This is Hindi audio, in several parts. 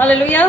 Hallelujah.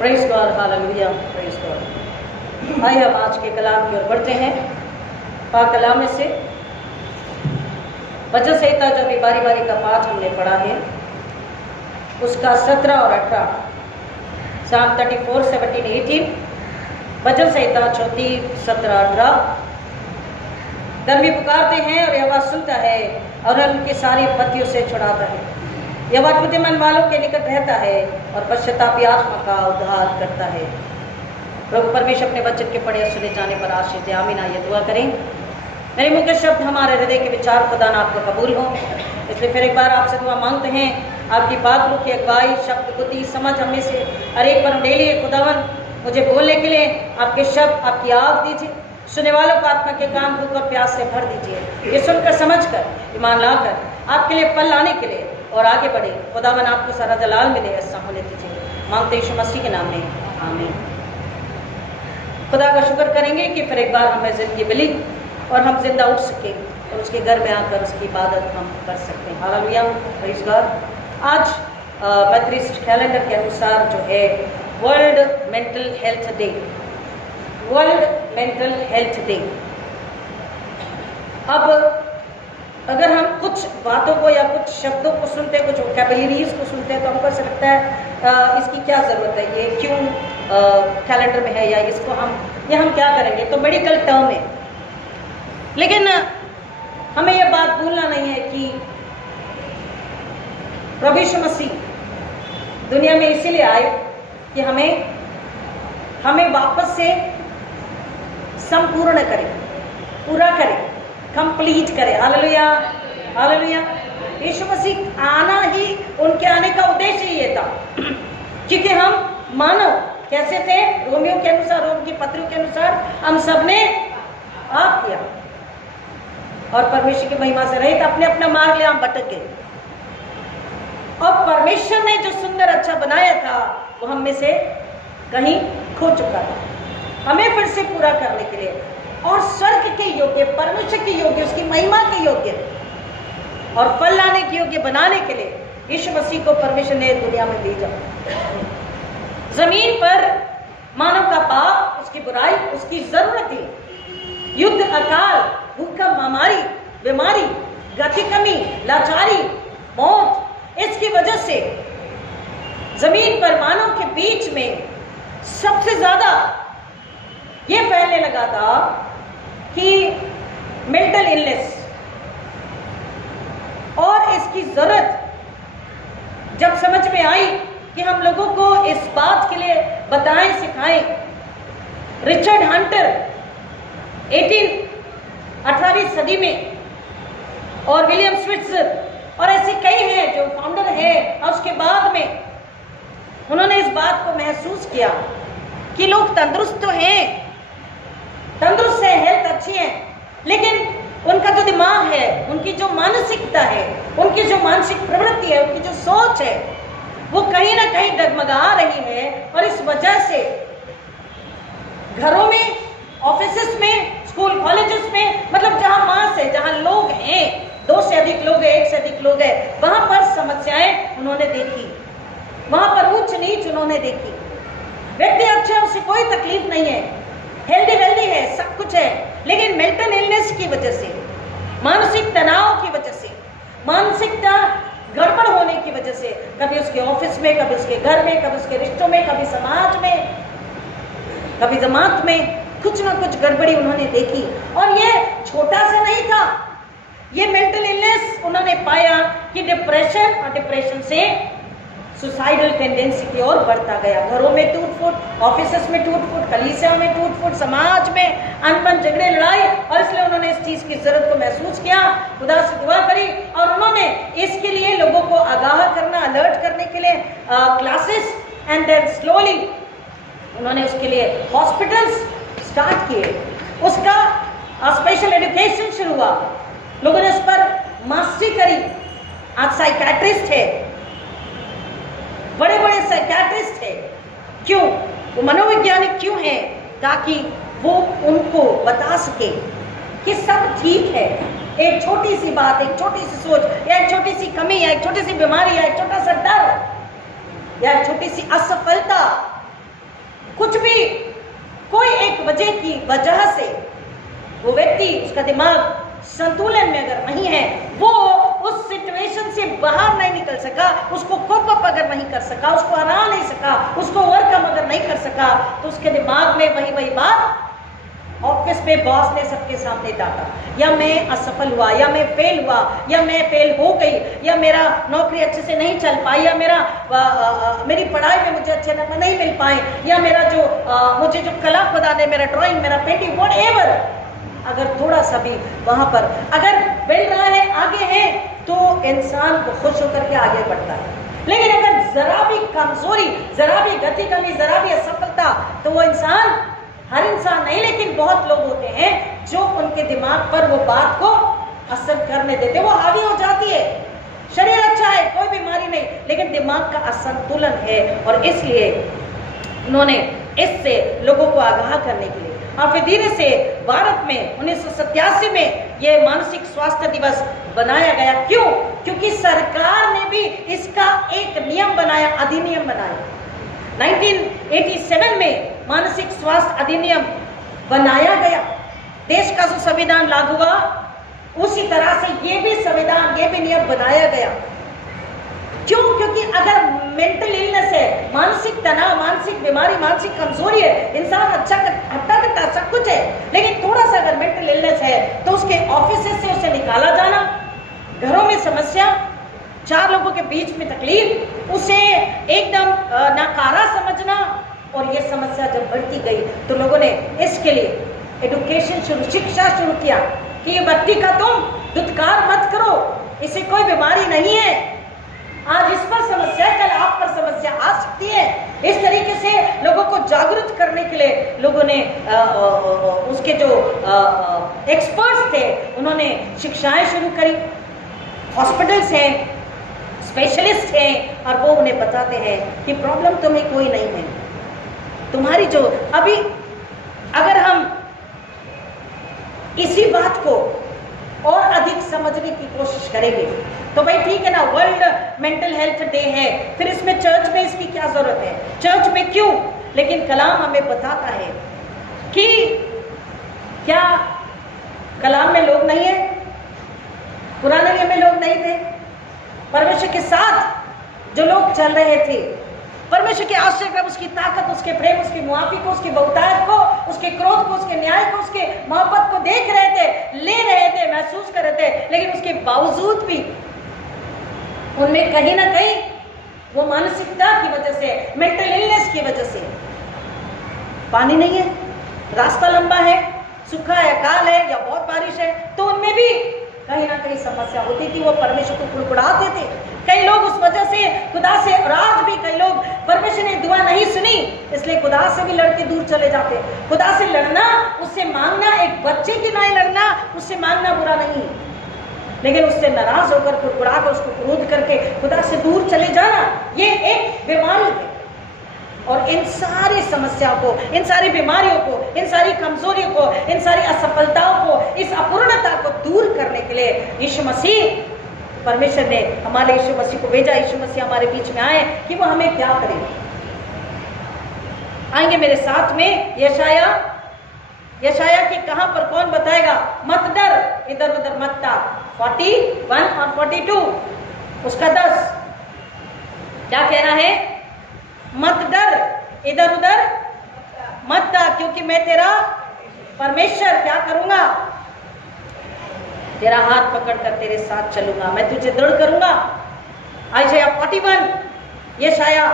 Praise God, hallelujah, praise God. आइए हम आज के कलाम की ओर बढ़ते हैं। पाक कलाम में से वचन संहिता जो भी बारी बारी का पाठ हमने पढ़ा है उसका 17 और 18, Psalm 34, 17, 18, वचन संहिता 34, 17, 18। धर्मी पुकारते हैं और यहोवा सुनता है और उनकी सारी पत्तियों से छुड़ाता है। यहोवा बुद्धिमान वालों के निकट रहता है और पश्चातापी आत्मा का उद्धार करता है। प्रभु परमेश्वर अपने वचन के पढ़े और सुने जाने पर आशीष दे। आमीन। आइए दुआ करें। मेरे मुंह के शब्द, हमारे हृदय के विचार खुदा ना आपको कबूल हो, इसलिए फिर एक बार आपसे दुआ मांगते हैं। आपकी बात रूह की अगुवाई, शब्द, बुद्धि, समझ हमें से हर एक पर उंडेलिए। खुदावन, मुझे बोलने के लिए आपके शब्द, आपकी आग दीजिए। सुनने वालों को आत्मा के कान भूख और प्यास से भर दीजिए। ये सुनकर, समझकर, ईमान लाकर आपके लिए फल लाने के लिए और आगे बढ़े। खुदावन, आपको सारा जलाल मिले, ऐसा होने दीजिए। मांगते यीशु मसीह के नाम में, आमीन। खुदा का शुक्र करेंगे कि फिर एक बार हमें जिंदगी मिली और हम जिंदा उठ सके और उसके घर में आकर उसकी इबादत हम कर सकते हैं। Hallelujah, praise God. आज पैत्रिस्ट कैलेंडर के अनुसार जो है world mental health day, world mental health day. अब अगर हम कुछ बातों को या कुछ शब्दों को सुनते हैं, कुछ वोकैबुलरीज को सुनते हैं, तो हमको ऐसा लगता है इसकी क्या ज़रूरत है, ये क्यों कैलेंडर में है, या इसको हम क्या करेंगे, तो मेडिकल टर्म है। लेकिन हमें यह बात भूलना नहीं है कि प्रभु यीशु मसीह दुनिया में इसीलिए आए कि हमें वापस से संपूर्ण करे, पूरा करे, कंप्लीट करे। Hallelujah, hallelujah. यीशु मसीह आना ही, उनके आने का उद्देश्य ही ये था, क्योंकि हम मानव कैसे थे, रोमियो के अनुसार, रोम की पत्रियों के अनुसार हम सबने पाप किया और परमेश्वर की महिमा से रहित अपने अपना मार्ग ले हम भटक गए। और परमेश्वर ने जो सुंदर अच्छा बनाया था वो हम में से कहीं खो चुका था। हमें फिर से पूरा करने के लिए और स्वर्ग के योग्य, परमेश्वर के योग्य, उसकी महिमा के योग्य और फल लाने के योग्य बनाने के लिए यीशु मसीह को परमेश्वर ने दुनिया में भेजा। जमीन पर मानव का पाप, उसकी बुराई, उसकी जरूरत थी। युद्ध, अकाल, भूखा, महामारी, बीमारी, गति कमी, लाचारी, मौत, इसकी वजह से जमीन पर मानव के बीच में सबसे ज्यादा ये फैलने लगा था कि मेंटल इलनेस। और इसकी जरूरत जब समझ में आई कि हम लोगों को इस बात के लिए बताएं, सिखाएं, रिचर्ड हंटर 18वीं सदी में और विलियम स्विट्जर और ऐसे कई हैं जो फाउंडर है, और उसके बाद में उन्होंने इस बात को महसूस किया कि लोग तंदुरुस्त तो हैं, तंदुरुस्त है, हेल्थ अच्छी है, लेकिन उनका जो दिमाग है, उनकी जो मानसिकता है, उनकी जो मानसिक प्रवृत्ति है, उनकी जो सोच है, वो कहीं ना कहीं डगमगा रही है। और इस वजह से घरों में, ऑफिसेस में, स्कूल कॉलेजेस में, मतलब जहां मास है, जहां लोग हैं, 2 से अधिक लोग हैं, 1 से अधिक लोग हैं, वहां पर समस्याएं उन्होंने देखी, वहां पर उच्च नीच उन्होंने देखी। व्यक्ति अच्छा है, उसे कोई तकलीफ नहीं है, हेल्दी वेल्दी है, सब कुछ है, लेकिन मेंटल इलनेस की वजह से, मानसिक तनाव की वजह से, मानसिकता गड़बड़ होने की वजह से, कभी उसके ऑफिस में, कभी उसके घर में, कभी उसके रिश्तों में, कभी समाज में, कभी जमात में, कुछ ना कुछ गड़बड़ी उन्होंने देखी। और ये छोटा सा नहीं था, ये मेंटल इलनेस उन्होंने पाया कि डिप्रेशन, और डिप्रेशन से सुसाइडल टेंडेंसी की ओर बढ़ता गया। घरों में टूट-फूट, ऑफिसेस में टूट-फूट, कलीसिया में टूट-फूट, समाज में अनबन, झगड़े, लड़ाई। और इसलिए उन्होंने इस चीज की जरूरत को महसूस किया, खुदा से दुआ करी, और उन्होंने इसके लिए लोगों को आगाह करना, अलर्ट करने के लिए क्लासेस एंड देन स्लोली उन्होंने उसके लिए हॉस्पिटल्स स्टार्ट किए, उसका स्पेशल एजुकेशन शुरू हुआ, लोगों ने उस पर मास्टरी करी। आज साइकियाट्रिस्ट है, बड़े बड़े साइकियाट्रिस्ट है। क्यों? वो मनोवैज्ञानिक क्यों है? ताकि वो उनको बता सके कि सब ठीक है। एक छोटी सी बात, एक छोटी सी सोच, या एक छोटी सी कमी, या एक छोटी सी बीमारी, या एक छोटा सा डर, या एक छोटी सी असफलता, कुछ भी, कोई एक वजह से वो व्यक्ति, उसका दिमाग संतुलन में अगर नहीं है, वो उस सिचुएशन से बाहर नहीं निकल सका, उसको कोप अप अगर नहीं कर सका, उसको हरा नहीं सका, उसको ओवरकम अगर नहीं कर सका, तो उसके दिमाग में वही बात ऑफिस पे बॉस ने सबके सामने डांटा, या मैं असफल हुआ, या मैं फेल हुआ, या मैं फेल हो गई, या मेरा नौकरी अच्छे से नहीं चल पाई, या मेरी पढ़ाई में मुझे अच्छे नंबर नहीं मिल पाए, या मेरा मुझे जो कला खुदा ने, मेरा ड्राइंग, मेरा पेंटिंग, व्हाटएवर, अगर थोड़ा सा भी वहां पर अगर बढ़ रहा है, आगे है, तो इंसान को खुश होकर के आगे बढ़ता है। लेकिन अगर जरा भी कमजोरी, जरा भी गति कमी, जरा भी असफलता, तो वो इंसान, हर इंसान नहीं लेकिन बहुत लोग होते हैं जो उनके दिमाग पर वो बात को असर करने देते, वो हावी हो जाती है। शरीर अच्छा है, कोई बीमारी नहीं, लेकिन दिमाग का असंतुलन है, और इसलिए उन्होंने इससे लोगों को आगाह करने के लिए, और फिर धीरे से भारत में 1987 में यह मानसिक स्वास्थ्य दिवस बनाया गया। क्यों? क्योंकि सरकार ने भी इसका एक नियम बनाया, अधिनियम बनाया। 1987 में मानसिक स्वास्थ्य अधिनियम बनाया गया। देश का जो संविधान लागू हुआ, उसी तरह से ये भी संविधान, ये भी नियम बनाया गया। क्यों? क्योंकि अगर मेंटल इलनेस है, मानसिक तनाव, मानसिक बीमारी, मानसिक कमजोरी है, इंसान अच्छा करता सब कुछ है, लेकिन थोड़ा सा अगर मेंटल इलनेस है, तो उसके ऑफिस से उसे निकाला जाना, घरों में समस्या, चार लोगों के बीच में तकलीफ, उसे एकदम नाकारा समझना, और ये समस्या जब बढ़ती गई तो लोगों ने इसके लिए एजुकेशन शिक्षा शुरू किया कि ये व्यक्ति का तुम दुत्कार मत करो, इसे कोई बीमारी नहीं है, आज इस पर समस्या है, कल आप पर समस्या आ सकती है। इस तरीके से लोगों को जागरूक करने के लिए लोगों ने उसके जो एक्सपर्ट्स थे, उन्होंने शिक्षाएं शुरू करी। हॉस्पिटल्स हैं, स्पेशलिस्ट हैं, और वो उन्हें बताते हैं कि प्रॉब्लम तुम्हें कोई नहीं है, तुम्हारी जो अभी, अगर हम इसी बात को और अधिक समझने की कोशिश करेंगे तो भाई ठीक है ना, वर्ल्ड मेंटल हेल्थ डे है, फिर इसमें चर्च में इसकी क्या जरूरत है, चर्च में क्यों? लेकिन कलाम हमें बताता है कि क्या कलाम में लोग नहीं है? पुराने नियम में लोग नहीं थे? परमेश्वर के साथ जो लोग चल रहे थे, परमेश्वर के आश्चर्य, उसकी ताकत, उसके प्रेम, उसकी मुआफी को, उसकी बहुतायत को, उसके क्रोध को, उसके न्याय को, उसके मोहब्बत को देख रहे थे, ले रहे थे, महसूस कर रहे थे, लेकिन उसके बावजूद भी उनमें कहीं ना कहीं वो मानसिकता की वजह से, मेंटल इलनेस की वजह से, पानी नहीं है, रास्ता लंबा है, सूखा है, अकाल है, या बहुत बारिश है, तो उनमें भी कहीं ना कहीं समस्या होती थी। वो परमेश्वर को कुड़कुड़ाते थे। कई लोग उस वजह से खुदा से, और आज भी कई लोग, परमेश्वर ने दुआ नहीं सुनी इसलिए खुदा से भी लड़के दूर चले जाते। खुदा से लड़ना, उससे मांगना, एक बच्चे की नहीं लड़ना, उससे मांगना बुरा नहीं, लेकिन उससे नाराज होकर, कुड़कुड़ा कर, उसको क्रोध करके खुदा से दूर चले जाना, ये एक बीमारी है। और इन सारी समस्याओं को, इन सारी बीमारियों को, इन सारी कमजोरियों को, इन सारी असफलताओं को, इस अपूर्णता को दूर करने के लिए यीशु मसीह, परमेश्वर ने हमारे यीशु मसीह को भेजा। यीशु मसीह हमारे बीच में आए कि वो हमें क्या करे। आएंगे मेरे साथ में यशाया के कहां पर कौन बताएगा? मत डर, इधर उधर मत ताक। 41 और 42 उसका 10 क्या कहना है? मत डर, इधर उधर मत ताक, क्योंकि मैं तेरा परमेश्वर क्या करूंगा? तेरा हाथ पकड़कर तेरे साथ चलूंगा, मैं तुझे दृढ़ करूंगा। यशाया 41, यशाया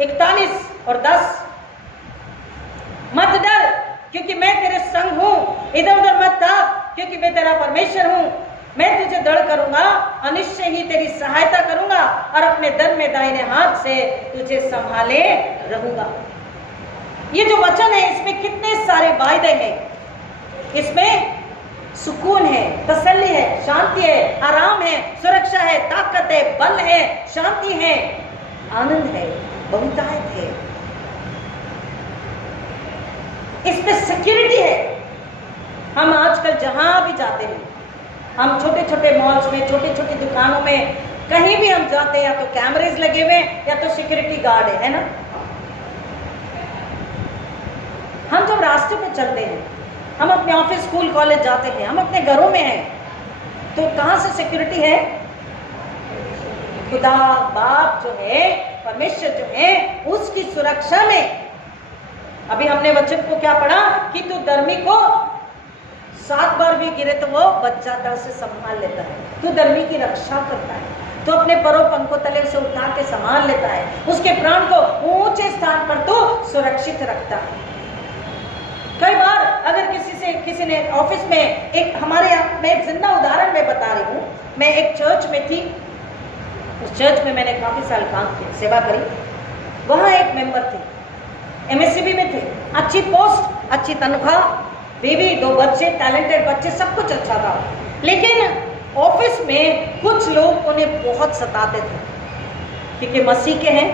41 और 10। मत डर क्योंकि मैं तेरे संग हूं, इधर उधर मत ताक क्योंकि मैं तेरा परमेश्वर हूं। मैं तुझे दृढ़ करूंगा और निश्चय ही तेरी सहायता करूंगा और अपने दर में दाहिने हाथ से तुझे संभाले रहूंगा। ये जो वचन है इसमें कितने सारे वायदे हैं। इसमें सुकून है, तसल्ली है, शांति है, आराम है, सुरक्षा है, ताकत है, बल है, शांति है, आनंद है, बहुतायत है। इसमें सिक्योरिटी है। हम आजकल जहां भी जाते हैं, हम छोटे छोटे मॉल्स में, छोटी छोटी दुकानों में, कहीं भी हम जाते हैं, या तो कैमरेज लगे हुए या तो सिक्योरिटी गार्ड है ना। हम जब रास्ते पे चलते हैं, हम अपने ऑफिस, स्कूल, कॉलेज जाते हैं, हम अपने घरों में हैं, तो कहां से सिक्योरिटी है? खुदा बाप जो है, परमेश्वर जो है, उसकी सुरक्षा में। अभी हमने वचन को क्या पढ़ा कि तू धर्मी को 7 बार भी गिरे तो वो बच्चा दर से संभाल लेता है। तू धर्मी की रक्षा करता है, तो अपने परों पंखों तले से उठा के संभाल लेता है, उसके प्राण को ऊंचे स्थान पर तो सुरक्षित रखता है। कई बार अगर किसी ने ऑफिस में, एक हमारे यहाँ, मैं एक जिंदा उदाहरण में बता रही हूँ। मैं एक चर्च में थी, उस चर्च में मैंने काफी साल काम किया, सेवा करी। वहाँ एक मेंबर थी, MSCB में थे, अच्छी पोस्ट, अच्छी तनख्वाह, बीवी, 2 बच्चे, टैलेंटेड बच्चे, सब कुछ अच्छा था। लेकिन ऑफिस में कुछ लोग उन्हें बहुत सताते थे, क्योंकि मसीह के हैं,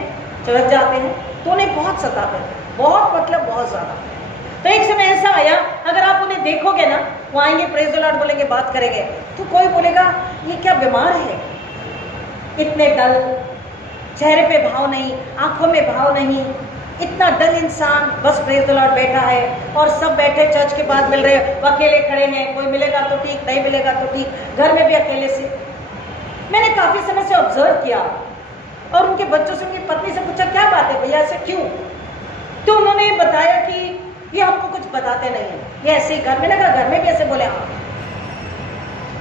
चर्च जाते हैं, तो उन्हें बहुत सताते थे, बहुत मतलब बहुत ज्यादा। तो एक समय ऐसा आया, अगर आप उन्हें देखोगे ना, वो आएंगे, प्रेज द लॉर्ड बोलेंगे, बात करेंगे, तो कोई बोलेगा ये क्या बीमार है, इतने डल, चेहरे पे भाव नहीं, आंखों में भाव नहीं, इतना डल इंसान, बस प्रेज द लॉर्ड बैठा है और सब बैठे चर्च के बाद मिल रहे हैं, वो अकेले खड़े हैं, कोई मिलेगा तो ठीक, नहीं मिलेगा तो ठीक, घर में भी अकेले से। मैंने काफी समय से ऑब्जर्व किया और उनके बच्चों से, उनकी पत्नी से पूछा क्या बात है भैया, ऐसे क्यों? तो उन्होंने बताया कि ये हमको कुछ बताते नहीं है, ये ऐसे ही घर में लगा, घर में भी ऐसे बोले हाँ।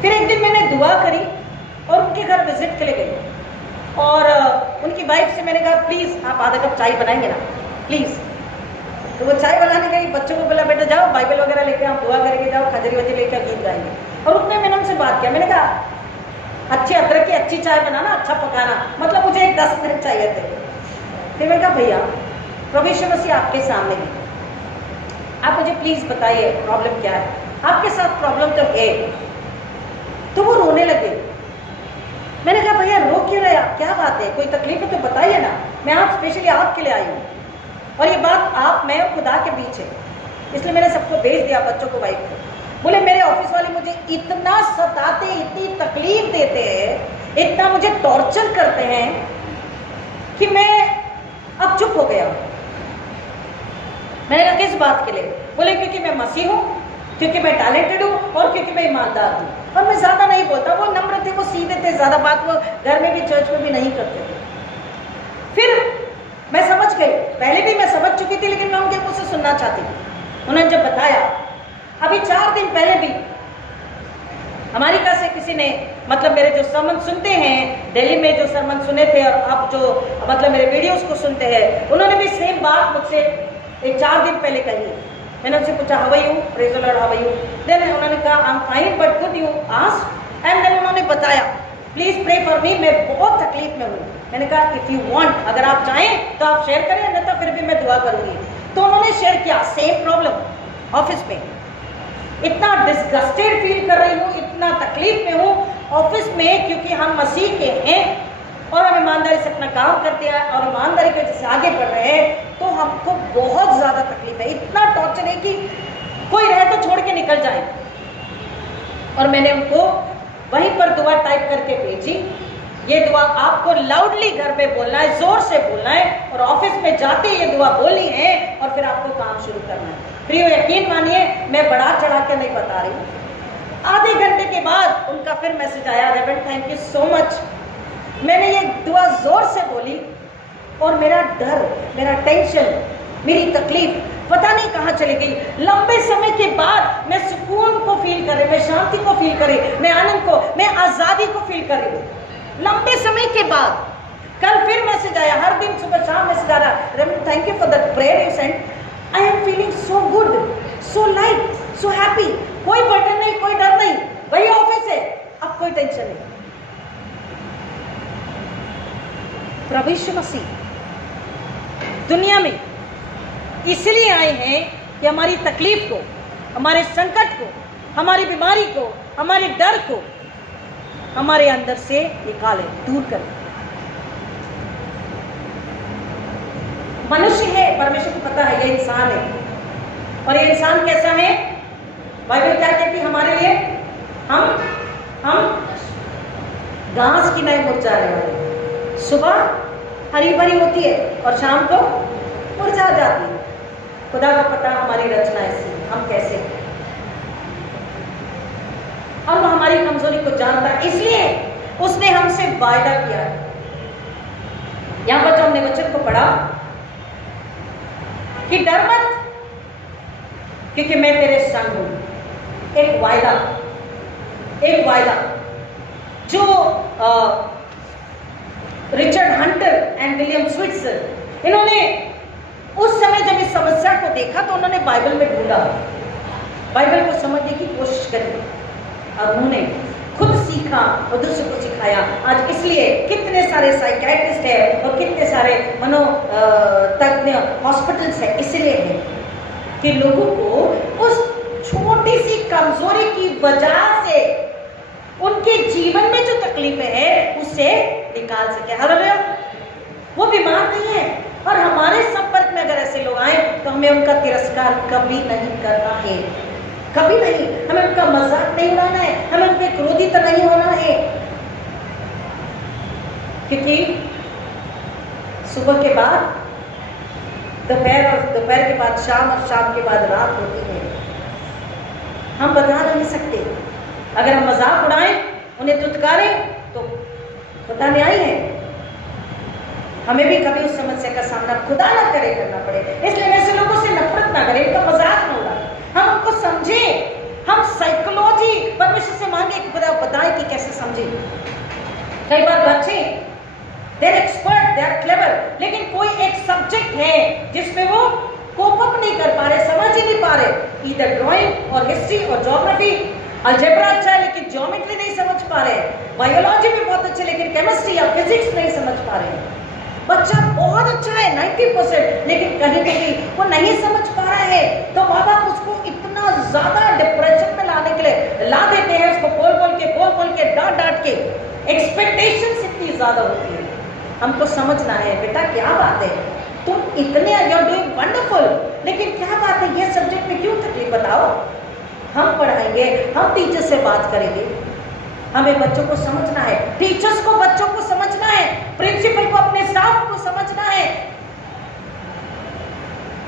फिर एक दिन मैंने दुआ करी और उनके घर विजिट के लिए गई और उनकी वाइफ से मैंने कहा प्लीज आप आधा कप चाय बनाएंगे ना प्लीज। तो वो चाय बनाने गई, बच्चों को बोला बेटा जाओ बाइबल वगैरह लेके आप दुआ करके जाओ, खजरी वजरी लेकर गीत गाएंगे। और उतने मैंने उनसे बात किया, मैंने कहा अच्छी अदरक की अच्छी चाय बनाना, अच्छा पकाना, मतलब मुझे एक 10 मिनट चाहिए थे। फिर मैंने कहा भैया प्रभु यीशु मसीह आपके सामने है, आप मुझे प्लीज बताइए प्रॉब्लम क्या है, आपके साथ प्रॉब्लम तो है। तो वो रोने लगे। मैंने कहा भैया रो क्यों रहे आप, क्या बात है, कोई तकलीफ है तो बताइए ना, मैं आप स्पेशली आपके लिए आई हूँ और ये बात आप, मैं और खुदा के बीच है, इसलिए मैंने सबको भेज दिया, बच्चों को, वाइफ को। बोले मेरे ऑफिस वाले मुझे इतना सताते, इतनी तकलीफ देते हैं, इतना मुझे टॉर्चर करते हैं कि मैं अब चुप हो गया। मैंने कहा किस बात के लिए? बोले क्योंकि मैं मसीह हूँ, क्योंकि मैं टैलेंटेड हूँ और क्योंकि मैं ईमानदार हूँ। और मैं ज्यादा नहीं बोलता, वो नम्र थे, वो सीधे थे, ज्यादा बात वो घर में भी चर्च में भी नहीं करते थे। फिर मैं समझ गई, पहले भी मैं समझ चुकी थी, लेकिन मैं उनके मुंह से सुनना चाहती थी। उन्होंने जब बताया, अभी 4 दिन पहले भी अमेरिका से किसी ने, मतलब मेरे जो सरमन सुनते हैं, दिल्ली में जो सरमन सुने थे और अब जो मतलब मेरे वीडियोस को सुनते हैं, उन्होंने भी सेम बात मुझसे एक 4 दिन पहले कही। मैंने उनसे पूछा how are you, praise the lord, how are you? Then उन्होंने कहा I am fine but could you ask, and then उन्होंने बताया प्लीज प्रे फॉर मी, मैं बहुत तकलीफ में हूँ। मैंने कहा इफ यू वांट, अगर आप चाहें तो आप शेयर करें, नहीं तो फिर भी मैं दुआ करूंगी। तो उन्होंने शेयर किया सेम प्रॉब्लम ऑफिस में, इतना डिस्गस्टेड फील कर रही हूँ, इतना तकलीफ में हूँ ऑफिस में, क्योंकि हम मसीह के हैं और हम ईमानदारी से अपना काम करते हैं और ईमानदारी के जैसे आगे बढ़ रहे हैं, तो हमको बहुत ज्यादा तकलीफ है, इतना टॉर्चर है कि कोई रहे तो छोड़ के निकल जाए। और मैंने उनको वहीं पर दुआ टाइप करके भेजी, ये दुआ आपको लाउडली घर पे बोलना है, जोर से बोलना है, और ऑफिस में जाते ये दुआ बोलनी है और फिर आपको काम शुरू करना है। प्रियो यकीन मानिए, मैं बढ़ा चढ़ा के नहीं बता रही हूँ। आधे घंटे के बाद उनका फिर मैसेज आया, reverend thank you so much, मैंने ये दुआ जोर से बोली और मेरा डर, मेरा टेंशन, मेरी तकलीफ पता नहीं कहाँ चली गई। लंबे समय के बाद मैं सुकून को फील कर रही, मैं शांति को फील कर रही, मैं आनंद को, मैं आजादी को फील कर रही हूँ लंबे समय के बाद। कल फिर मैसेज आया, हर दिन सुबह शाम मैसेज आ रहा, reverend thank you for that prayer you sent, I am feeling so good, so light, so happy, कोई बर्डन नहीं, कोई डर नहीं, वही ऑफिस है, अब कोई टेंशन नहीं। प्रभु यीशु मसीह दुनिया में इसलिए आए हैं कि हमारी तकलीफ को, हमारे संकट को, हमारी बीमारी को, हमारे डर को हमारे अंदर से निकालें, दूर करें। मनुष्य है, परमेश्वर को पता है ये इंसान है, और ये इंसान कैसा है? बाइबल क्या कहती है हमारे लिए? हम घास की नए मुरझाने वाले, सुबह हरी भरी होती है और शाम को मुरझा जाती है। खुदा को पता हमारी रचना ऐसी, हम कैसे हैं, और वो हमारी कमजोरी को जानता है, इसलिए उसने हमसे वायदा किया है। यहां पर जो हमने वचन को पढ़ा कि डर मत क्योंकि मैं तेरे संग हूं। एक वायदा जो Richard Hunter and William Schweitzer, इन्होंने उस समय जब इस समस्या को देखा तो उन्होंने बाइबल में ढूंढा, बाइबल को समझने की कोशिश करी, और उन्होंने खुद सीखा और दूसरे को सिखाया। आज इसलिए कितने सारे साइकियाट्रिस्ट है और कितने सारे मनोतज्ञ हॉस्पिटल्स है, इसलिए है कि लोगों को उस छोटी सी कमजोरी की वजह से उनके जीवन में जो तकलीफें हैं उससे निकाल सके। हालेलुया। वो बीमार नहीं है, और हमारे संपर्क में अगर ऐसे लोग आए तो हमें उनका तिरस्कार कभी नहीं करना है, कभी नहीं। हमें उनका मजाक नहीं उड़ाना है, हमें उनके क्रोधित नहीं होना है, क्योंकि सुबह के बाद दोपहर, और दोपहर के बाद शाम, और शाम के बाद रात होती है। हम बता नहीं सकते। अगर हम मजाक उड़ाएं, उन्हें दुत्कारें, तो खुदा न्यायी है, हमें भी कभी उस समस्या का सामना खुदा ना करे करना पड़े। इसलिए ऐसे लोगों से नफरत ना करें, उनका मजाक ना उड़ाएं, हम उनको समझें। हम साइकोलॉजी परमेश्वर से मांगे कि खुदा बताए कि कैसे समझे। कई बार बच्चे they are expert, they are clever, लेकिन कोई एक सब्जेक्ट है जिसमें वो कोप अप नहीं कर पा रहे, समझ ही नहीं पा रहे। इधर ड्राइंग और हिस्ट्री और ज्योग्राफी, अलजेब्रा अच्छा है लेकिन ज्योमेट्री नहीं समझ पा रहे, बायोलॉजी भी बहुत अच्छे लेकिन केमिस्ट्री या फिजिक्स नहीं समझ पा रहे। बच्चा बहुत अच्छा है 90%, लेकिन कहीं कहीं वो नहीं समझ पा रहा है, तो माँ बाप उसको इतना ज्यादा डिप्रेशन में लाने के लिए ला देते हैं, उसको बोल के डांट के। एक्सपेक्टेशंस इतनी ज्यादा होती है। हमको समझना है बेटा क्या बात है, तुम इतने यू आर डूइंग वंडरफुल, लेकिन क्या बात है, ये सब्जेक्ट में क्यों तकलीफ बताओ। हम पढ़ाएंगे, हम टीचर से बात करेंगे। हमें बच्चों को समझना है, टीचर्स को बच्चों को समझना है, प्रिंसिपल को अपने स्टाफ को समझना है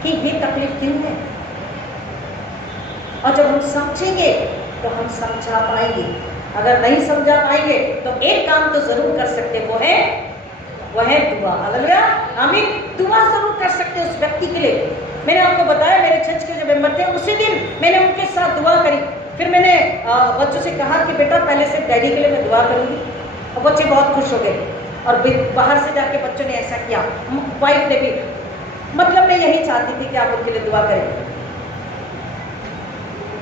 कि ये तकलीफ क्यों है। और जब हम समझेंगे तो हम समझा पाएंगे। अगर नहीं समझा पाएंगे तो एक काम तो जरूर कर सकते, वो है दुआ। हालेलुया, आमीन। दुआ जरूर कर सकते उस व्यक्ति के लिए। मैंने आपको बताया मेरे चर्च के जो मेंबर थे, उसी दिन मैंने उनके साथ दुआ करी। फिर मैंने बच्चों से कहा कि बेटा पहले से डैडी के लिए मैं दुआ करूंगी, और बच्चे बहुत खुश हो गए। और बाहर से जाके बच्चों ने ऐसा किया, वाइफ ने भी, मतलब मैं यही चाहती थी कि आप उनके लिए दुआ करें।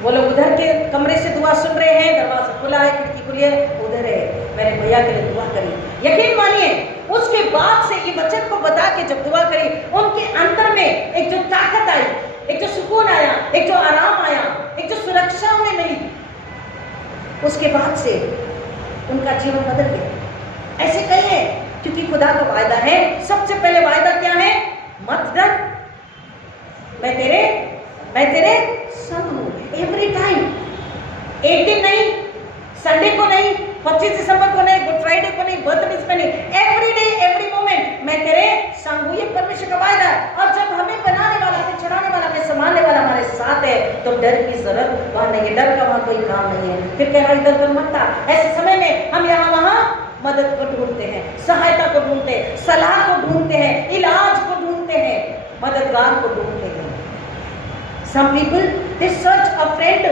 वो लोग उधर के कमरे से दुआ सुन रहे हैं, दरवाजा खुला है, खिड़की खुली है, उधर है, मैंने भैया के लिए दुआ करी। यकीन मानिए उसके बाद से ये वचन को बता के जब दुआ करी, उनके अंदर में एक जो ताकत आई, एक जो सुकून आया, एक जो आराम आया, एक जो सुरक्षा उन्हें मिली, उसके बाद से उनका जीवन बदल गया। ऐसे कई है, क्योंकि खुदा का वायदा है। सबसे पहले वायदा क्या है? मत डर, मैं तेरे संग हूं एवरी टाइम। एक दिन नहीं, संडे को नहीं, 25 दिसंबर को नहीं, गुड फ्राइडे को नहीं, बर्थडे में नहीं, एवरी डे एवरी मोमेंट मैं तेरे संग हूं। ये परमेश्वर का वायदा है। और जब हमें बनाने वाला, हमें छुड़ाने वाला, हमें संभालने वाला हमारे साथ है, तो डर की जरूरत वहां नहीं है। डर का वहां कोई काम नहीं है। फिर कह रहा इधर उधर मत था। ऐसे समय में हम यहाँ वहां मदद को ढूंढते हैं, सहायता को ढूंढते हैं, सलाह को ढूंढते हैं, इलाज को ढूंढते हैं, मददगार को ढूंढते हैं। Some people they search a friend,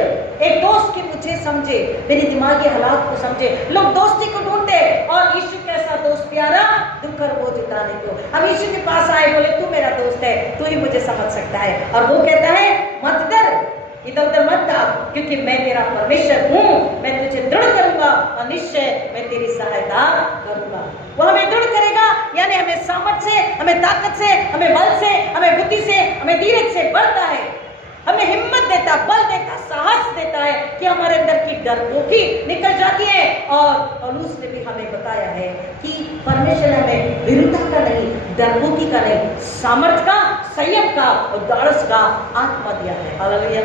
एक दोस्त की मुझे समझे, मेरी दिमागी हालात को समझे। लोग दोस्ती को ढूंढते हैं, और यीशु कैसा दोस्त प्यारा, दुख और बोझ उतारने को। हम यीशु के पास आए, बोले तू मेरा दोस्त है, तू ही मुझे समझ सकता है। और वो कहता है मत डर, इधर उधर मत भाग, क्योंकि मैं तेरा परमेश्वर हूँ। मैं तुझे दृढ़ करूंगा और निश्चय मैं तेरी सहायता करूंगा। वो हमें दृढ़ करेगा, यानी हमें सामर्थ से, हमें ताकत से, हमें बल से, हमें बुद्धि से, हमें धीरज से बढ़ता है, हमें हिम्मत देता, बल देता, साहस देता है कि हमारे अंदर की डरपोकी निकल जाती है। और पौलुस ने भी हमें बताया है कि परमेश्वर हमें विरुद्धता का नहीं, डरपोकी का नहीं, सामर्थ का, संयम का और दारस का आत्मा दिया है। हालेलुया।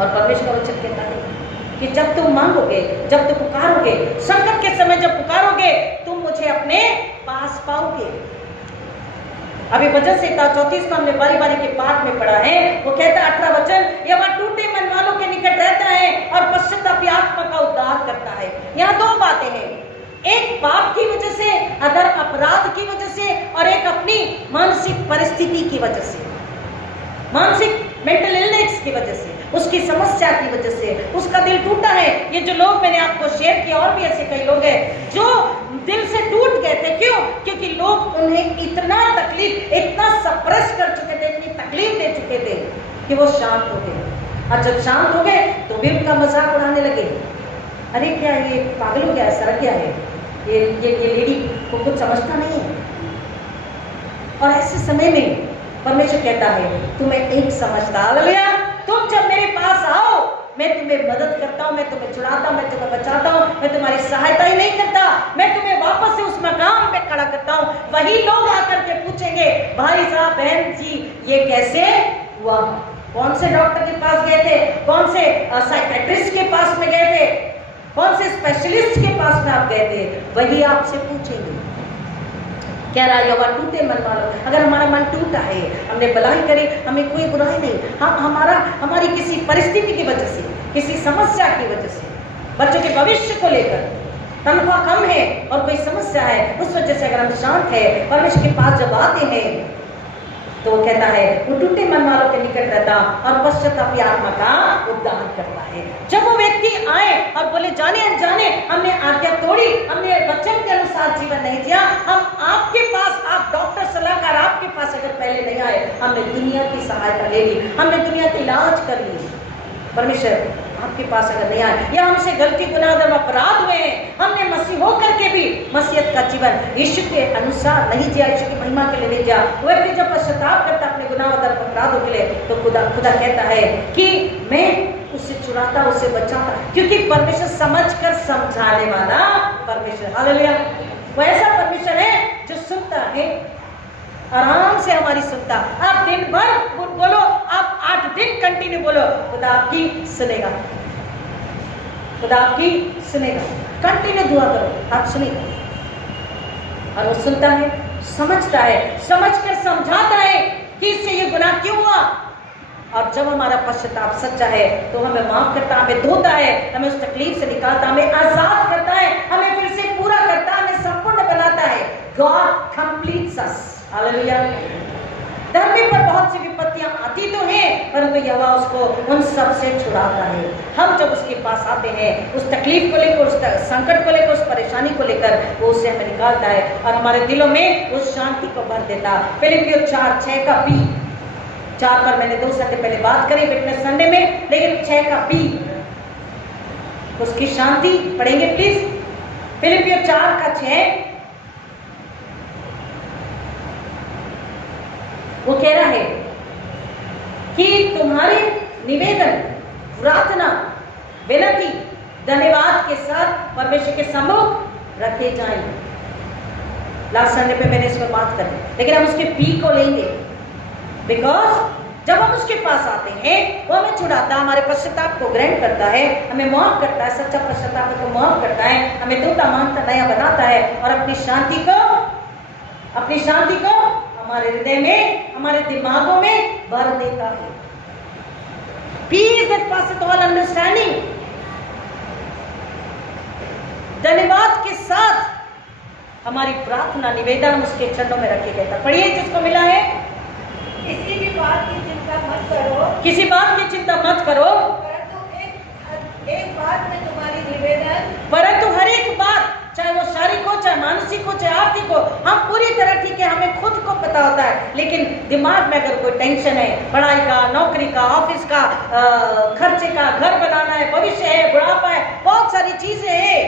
और परमेश्वर का वचन कहता है कि जब तुम मांगोगे, जब तुम पुकारोगे, संकट के समय जब पुकारोगे, तुम मुझे अपने पास पाओगे। अभी भजन संहिता 34 को हमने बारी बारी के पाठ में पढ़ा है। वो कहता है 18 वचन, यह वह टूटे मन वालों के निकट रहता है और पश्चातापी आत्मा का उद्धार करता है। यहाँ दो बातें हैं, एक पाप की वजह से, अगर अपराध की वजह से, और एक अपनी मानसिक परिस्थिति की वजह से, मानसिक मेंटल इलनेस की वजह से, उसकी समस्या की वजह से उसका दिल टूटा है। ये जो लोग मैंने आपको शेयर किया, और भी ऐसे कई लोग हैं जो दिल से टूट गए थे। क्यों? क्योंकि लोग उन्हें इतना तकलीफ, इतना सप्रेस कर चुके थे, इतनी तकलीफ दे चुके थे कि वो शांत हो गए। और जब शांत हो गए तो भी उनका मजाक उड़ाने लगे। अरे क्या ये पागल हो गया है, सर क्या है, ये लेडी को कुछ समझता नहीं है। और ऐसे समय में परमेश्वर कहता है तुम्हें एक समझता, हालेलुया, तुम जब मेरे पास आओ, मैं तुम्हें मदद करता हूँ, मैं तुम्हें छुड़ाता हूँ, मैं तुम्हें बचाता हूँ, मैं तुम्हारी सहायता ही नहीं करता, मैं तुम्हें वापस से उस मकाम पे खड़ा करता हूँ। वही लोग आकर के पूछेंगे, भाई साहब, बहन जी, ये कैसे हुआ? कौन से डॉक्टर के पास गए थे, कौन से साइकेट्रिस्ट के पास में गए थे, कौन से स्पेशलिस्ट के पास में आप गए थे? वही आपसे पूछेंगे। कह रहा है वह टूटे मन वालों, अगर हमारा मन टूटा है, हमने भलाई करी, हमें कोई बुराई नहीं, हम हमारी किसी परिस्थिति की वजह से, किसी समस्या की वजह से, बच्चों के भविष्य को लेकर तनख्वाह कम है और कोई समस्या है, उस वजह से अगर हम शांत है, परमेश्वर के पास जब आते हैं, तो वो कहता है वो टूटे मन वालों के निकट रहता और पश्चातापी आत्मा का उद्धार करता है। जब वो व्यक्ति आए और बोले जाने अनजाने हमने आज्ञा तोड़ी, हमने वचन के अनुसार जीवन नहीं जिया, हम आपके पास, आप डॉक्टर सलाहकार आपके पास अगर पहले नहीं आए, हमने दुनिया की सहायता ले ली, हमने दुनिया की इलाज कर ली, परमेश्वर आपके पास अगर नहीं आए, या हमसे गलती गुनाह धर्म अपराध हुए हैं, हमने मसीह होकर के भी मसीहत का जीवन यीशु के अनुसार नहीं जिया, यीशु की महिमा के लिए नहीं जिया, वो व्यक्ति जब पश्चाताप करता अपने गुनाह धर्म अपराधों के लिए, तो खुदा कहता है कि मैं उससे छुड़ाता, उससे बचाता, क्योंकि परमेश्वर समझकर समझाने वाला परमेश्वर, हालेलुया। वो ऐसा परमेश्वर है जो सुनता है, आराम से हमारी सुनता। आप दिन भर बोलो, आप 8 दिन कंटिन्यू बोलो, खुदा आपकी सुनेगा, खुदा आपकी सुनेगा। कंटिन्यू दुआ करो, आप सुनेगा। और वो सुनता है, समझता है, समझकर समझाता है कि इससे ये गुनाह क्यों हुआ। और जब हमारा पश्चाताप सच्चा है तो हमें माफ करता, हमें धोता है, हमें उस तकलीफ से निकालता, हमें आजाद करता है, हमें फिर से पूरा करता, हमें संपूर्ण बनाता है। गॉड कंप्लीट्स अस, हालेलुया। धरती पर बहुत सी विपत्तियां आती तो हैं, परंतु यहोवा उसको उन सब से छुड़ाता है। हम जब उसके पास आते हैं, उस तकलीफ को लेकर, उस संकट को लेकर, उस परेशानी को लेकर, वो उससे हमें निकालता है और हमारे दिलों में उस शांति को भर देता। फिलिपियों 4:6 का बी, 4 पर मैंने 2 संडे पहले बात करी फिटनेस संडे में, लेकिन 6 का बी, उसकी शांति पढ़ेंगे प्लीज। फिलिपियों 4:6 वो कह रहा है कि तुम्हारे निवेदन, प्रार्थना, विनती, धन्यवाद के साथ परमेश्वर के सम्मुख रखे जाएं। लास्ट संडे पे मैंने इस पर बात करी, लेकिन हम उसके पी को लेंगे, बिकॉज जब हम उसके पास आते हैं वो हमें छुड़ाता, हमारे पश्चाताप को ग्रहण करता है, हमें माफ करता है, सच्चा पश्चाताप को माफ करता है, हमें धोता मानता नया बनाता है और अपनी शांति को हमारे हृदय में, हमारे दिमागों में भर देता है। Peace that passeth all understanding, धन्यवाद के साथ हमारी प्रार्थना, निवेदन उसके चरणों में रखे गए था। पढ़िए जिसको मिला है। किसी भी बात की चिंता मत करो, किसी बात की चिंता मत करो, परंतु एक बात में तुम्हारी निवेदन, परंतु हर एक बात, चाहे वो शारीरिक हो, चाहे मानसिक हो, चाहे आर्थिक हो, हम पूरी तरह ठीक है, हमें खुद को पता होता है, लेकिन दिमाग में अगर कोई टेंशन है, पढ़ाई का, नौकरी का, ऑफिस का, खर्चे का, घर बनाना है, भविष्य है, बुढ़ापा है, बहुत सारी चीजें हैं,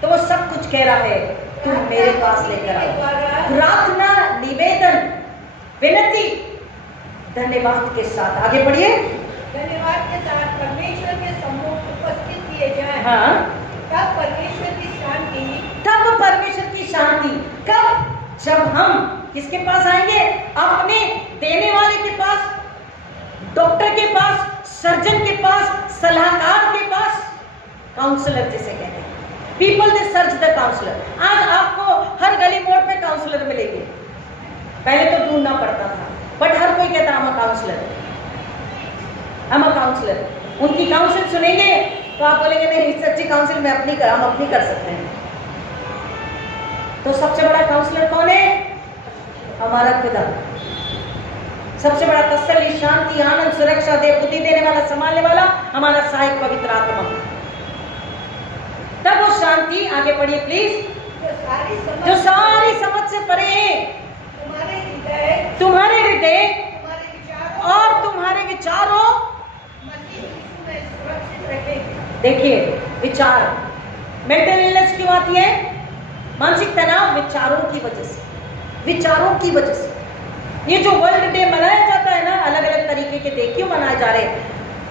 तो वो सब कुछ कह रहा है तुम मेरे पास लेकर आओ। प्रार्थना, निवेदन, विनती, धन्यवाद के साथ आगे बढ़िए। धन्यवाद के साथ परमेश्वर के सम्मुख उपस्थित किए जाएं। हाँ, तब परमेश्वर की शांति, तब परमेश्वर की शांति कब? जब हम किसके पास आएंगे? अपने देने वाले के पास, डॉक्टर के पास, सर्जन के पास, सलाहकार के पास, काउंसलर जिसे कहते हैं, people they search the counsellor. आज आपको हर गली मोड़ पे काउंसलर मिलेंगे, पहले तो ढूंढना पड़ता था, बट हर कोई कहता हम काउंसलर, हम काउंसलर। उनकी काउंसिल सुनेंगे तो आप बोलेंगे नहीं, सच्ची काउंसिल में हम अपनी कर सकते हैं। तो सबसे बड़ा काउंसलर कौन है? हमारा खुदा। सबसे बड़ा तसल्ली, शांति, आनंद, सुरक्षा दे, बुद्धि देने वाला, संभालने वाला हमारा सहायक पवित्र आत्मा। तब वो शांति, आगे बढ़िए प्लीज, जो सारी समझ से परे है, तुम्हारे हृदय और तुम्हारे विचारों, देखिए विचार, मेंटल इलनेस क्यों आती है? मानसिक तनाव विचारों की वजह से, विचारों की वजह से। ये जो वर्ल्ड डे मनाया जाता है ना, अलग अलग तरीके के डे क्यों मनाए जा रहे हैं?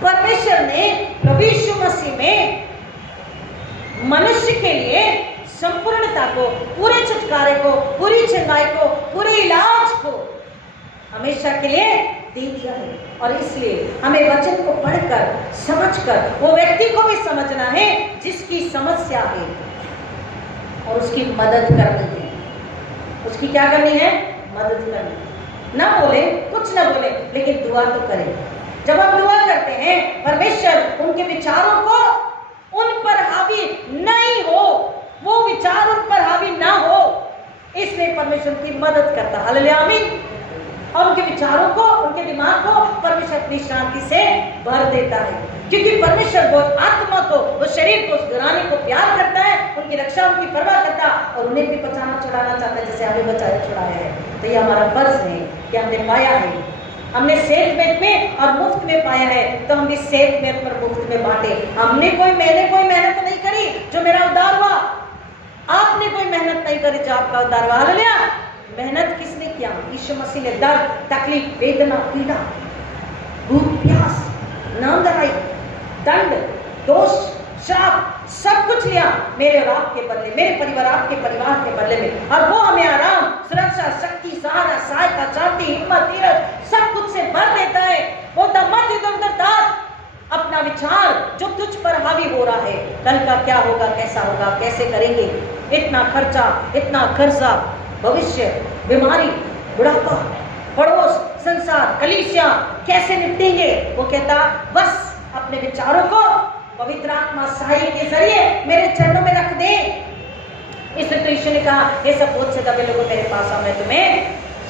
परमेश्वर ने प्रभु यीशु मसीह में मनुष्य के लिए संपूर्णता को, पूरे छुटकारे को, पूरी चंगाई को, पूरे इलाज को हमेशा के लिए दे दिया है। और इसलिए हमें वचन को पढ़कर, समझकर, वो व्यक्ति को भी समझना है जिसकी समस्या है, और उसकी मदद करनी है। उसकी क्या करनी है? मदद करनी। ना बोले, कुछ ना बोले, लेकिन दुआ तो करें। जब हम दुआ करते हैं, परमेश्वर उनके विचारों को उन पर हावी नहीं हो, वो विचार उन पर हावी ना हो, इसलिए परमेश्वर की मदद करता। हालेलुया, आमीन। और उनके विचारों को, उनके दिमाग को परमेश्वर अपनी शांति से भर देता है, क्योंकि परमेश्वर वो आत्मा को, वो शरीर को, उस घराने को प्यार करता है, उनकी रक्षा, उनकी परवाह करता है, और उन्हें भी बचाना, छुड़ाना चाहता है, जैसे हमें बचाया, छुड़ाया है। तो ये हमारा फर्ज है कि हमने पाया है, हमने सेफ बेड में और मुफ्त में पाया है, तो हम भी सेफ बेड पर मुफ्त में बांटे। मैंने कोई मेहनत नहीं करी जो मेरा उद्धार हुआ, आपने कोई मेहनत नहीं करी जो आपका उद्धार हुआ। हालेलुया। मेहनत किसने किया? यीशु मसीह ने दर्द, तकलीफ, वेदना, पीड़ा, भूख, प्यास, नामधराई, दंड, दोष, श्राप, सब कुछ लिया मेरे और आपके बदले, मेरे परिवार, आपके परिवार के बदले में। और वो हमें आराम, सुरक्षा, शक्ति, सहारा, सहायता, शांति, हिम्मत, धीरज, सब कुछ से भर देता है। बोलता मत इधर उधर ताक, अपना विचार जो तुझ पर हावी हो रहा है, कल का क्या होगा, कैसा होगा, कैसे करेंगे, इतना खर्चा, इतना खर्चा, भविष्य, बीमारी, बुढ़ापा, पड़ोस, संसार, कलीसिया, कैसे निपटेंगे? वो कहता बस अपने विचारों को पवित्र आत्मा सहाय के जरिए मेरे चरणों में रख दे। इसलिए तो यीशु ने कहा, ये सब बोझ से दबे लोगों मेरे पास आओ, मैं तुम्हें